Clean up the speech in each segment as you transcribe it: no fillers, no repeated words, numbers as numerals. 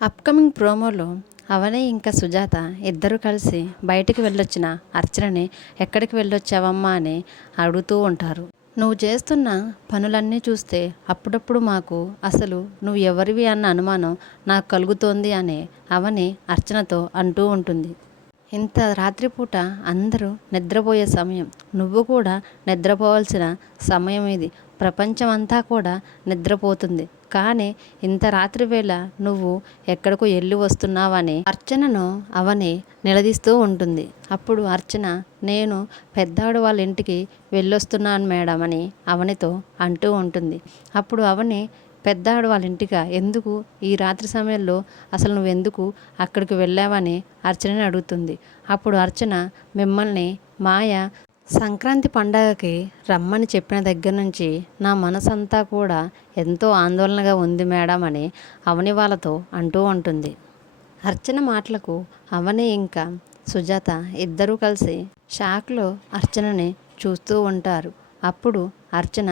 Upcoming ప్రోమోలో అవని ఇంకా సుజాత ఇద్దరు కలిసి బయటికి వెళ్ళొచ్చిన అర్చనని ఎక్కడికి వెళ్ళొచ్చావమ్మా అని అడుగుతూ ఉంటారు. నువ్వు చేస్తున్న పనులన్నీ చూస్తే అప్పుడప్పుడు మాకు అసలు నువ్వు ఎవరివి అన్న అనుమానం నాకు కలుగుతోంది అని అవని అర్చనతో అంటూ ఉంటుంది. ఇంత రాత్రిపూట అందరూ నిద్రపోయే సమయం, నువ్వు కూడా నిద్రపోవాల్సిన సమయం ఇది. ప్రపంచం అంతా కూడా నిద్రపోతుంది. కానీ ఇంత రాత్రి వేళ నువ్వు ఎక్కడికో వెళ్ళి వస్తున్నావని అర్చనను అవని నిలదీస్తూ ఉంటుంది. అప్పుడు అర్చన, నేను పెద్దాడు వాళ్ళ ఇంటికి వెళ్ళొస్తున్నాను మేడం అని అవనితో అంటూ ఉంటుంది. అప్పుడు అవని, పెద్దాడు వాళ్ళ ఇంటిగా, ఎందుకు ఈ రాత్రి సమయంలో అసలు నువ్వెందుకు అక్కడికి వెళ్ళావని అర్చనని అడుగుతుంది. అప్పుడు అర్చన, మిమ్మల్ని మాయ సంక్రాంతి పండగకి రమ్మని చెప్పిన దగ్గర నుంచి నా మనసంతా కూడా ఎంతో ఆందోళనగా ఉంది మేడం అని అవని వాళ్ళతో అంటూ ఉంటుంది. అర్చన మాటలకు అవని ఇంకా సుజాత ఇద్దరూ కలిసి షాక్లో అర్చనని చూస్తూ ఉంటారు. అప్పుడు అర్చన,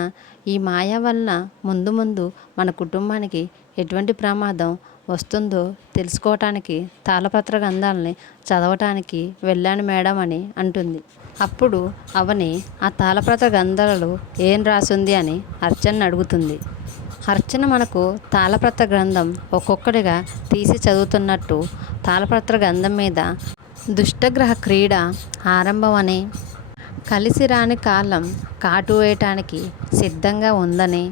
ఈ మాయ వలన ముందు ముందు మన కుటుంబానికి ఎటువంటి ప్రమాదం వస్తుందో తెలుసుకోవటానికి తాళపత్ర గ్రంథాలని చదవటానికి వెళ్ళాను మేడం అని అంటుంది. అప్పుడు అవని, ఆ తాళపత్ర గ్రంథాలలో ఏం రాసింది అని అర్చనని అడుగుతుంది. అర్చన మనకు తాళపత్ర గ్రంథం ఒక్కొక్కటిగా తీసి చదువుతున్నట్టు తాళపత్ర గ్రంథం మీద దుష్టగ్రహ క్రీడ ఆరంభం అని, కలిసి రాని కాలం కాటు వేయటానికి సిద్ధంగా ఉందని,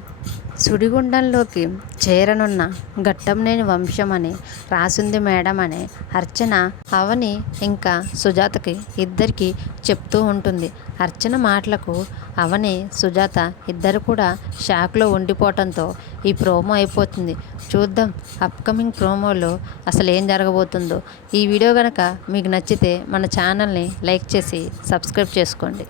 సుడిగుండంలోకి చేరనున్న ఘట్టంనేని వంశం అని రాసింది మేడం అని అర్చన అవని ఇంకా సుజాతకి ఇద్దరికి చెప్తూ ఉంటుంది. అర్చన మాటలకు అవని సుజాత ఇద్దరు కూడా షాక్లో ఉండిపోవటంతో ఈ ప్రోమో అయిపోతుంది. చూద్దాం అప్కమింగ్ ప్రోమోలో అసలు ఏం జరగబోతుందో. ఈ వీడియో కనుక మీకు నచ్చితే మన ఛానల్ని లైక్ చేసి సబ్స్క్రైబ్ చేసుకోండి.